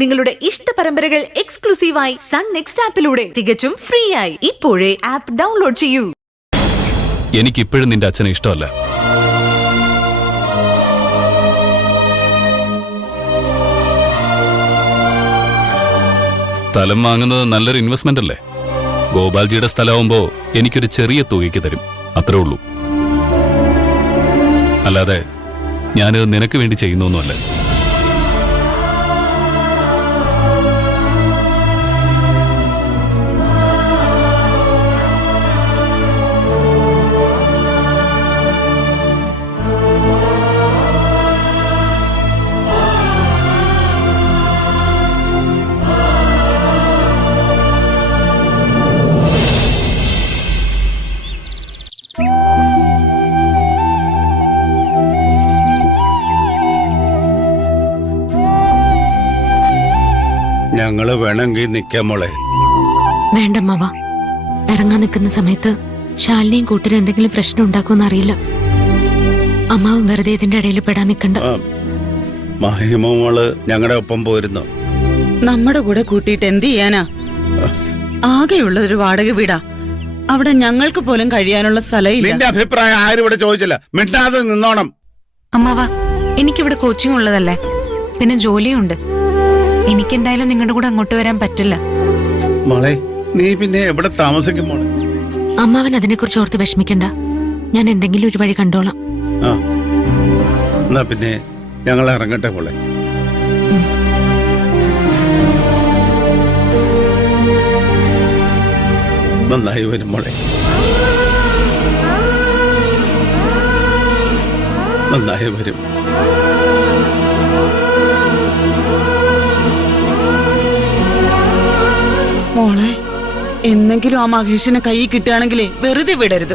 നിങ്ങളുടെ ഇഷ്ട പരമ്പരകൾ എക്സ്ക്ലൂസീവായി സൺ നെക്സ്റ്റ് ആപ്പിലൂടെ തികച്ചും ഫ്രീ ആയി ഇപ്പോഴേ ആപ്പ് ഡൗൺലോഡ് ചെയ്യൂ. എനിക്കിപ്പോഴും നിന്റെ അച്ഛനെ ഇഷ്ടമല്ല. സ്ഥലം വാങ്ങുന്നത് നല്ലൊരു ഇൻവെസ്റ്റ്മെന്റ് അല്ലേ? ഗോപാൽജിയുടെ സ്ഥലമാകുമ്പോ എനിക്കൊരു ചെറിയ തുകയ്ക്ക് തരും, അത്രേ ഉള്ളൂ. അല്ലാതെ ഞാനത് നിനക്ക് വേണ്ടി ചെയ്യുന്നൊന്നുമല്ല. ഞങ്ങള് വേണമെങ്കിൽ നിക്കാം മോളെ. വേണ്ടമ്മാവ, ഇറങ്ങാൻ നിൽക്കുന്ന സമയത്ത് ശാലിനിയും കൂട്ടരും എന്തെങ്കിലും പ്രശ്നം ഉണ്ടാക്കുമെന്ന് അറിയില്ല. അമ്മാവും വെറുതെ ഇതിന്റെ ഇടയിൽ പെടാൻ നിൽക്കണ്ട. മഹിമ മോള് ഞങ്ങളുടെ ഒപ്പം പോയിരുന്നു. നമ്മുടെ കൂടെ കൂട്ടിയിട്ട് എന്ത് ചെയ്യാനാ? ആകെയുള്ളതൊരു വാടക വീടാ. അവിടെ ഞങ്ങൾക്ക് പോലും കഴിയാനുള്ള സ്ഥലമില്ല. നിന്റെ അഭിപ്രായം ആരും ഇവിടെ ചോദിച്ചില്ല. മിണ്ടാതെ നിന്നോണം. അമ്മാവാ, എനിക്കിവിടെ കോച്ചിങ് ഉള്ളതല്ലേ, പിന്നെ ജോലിയുണ്ട്. എനിക്കെന്തായാലും നിങ്ങളുടെ കൂടെ അങ്ങോട്ട് വരാൻ പറ്റില്ല. മോളെ, നീ പിന്നെ എവിടെ താമസിക്കും മോളെ? അമ്മാവൻ അതിനെക്കുറിച്ച് ഓർത്ത് വിഷമിക്കണ്ട. ഞാൻ എന്തെങ്കിലും ഒരു വഴി കണ്ടോളാം. എന്നാ പിന്നെ ഞങ്ങൾ ഇറങ്ങട്ടെ മോളെ. നന്നായി വരും മോളെ, നന്നായി വരും. മോളെ, എന്നെങ്കിലും ആ മഹേഷിനെ കൈ കിട്ടുകയാണെങ്കിലേ വെറുതെ വിടരുത്.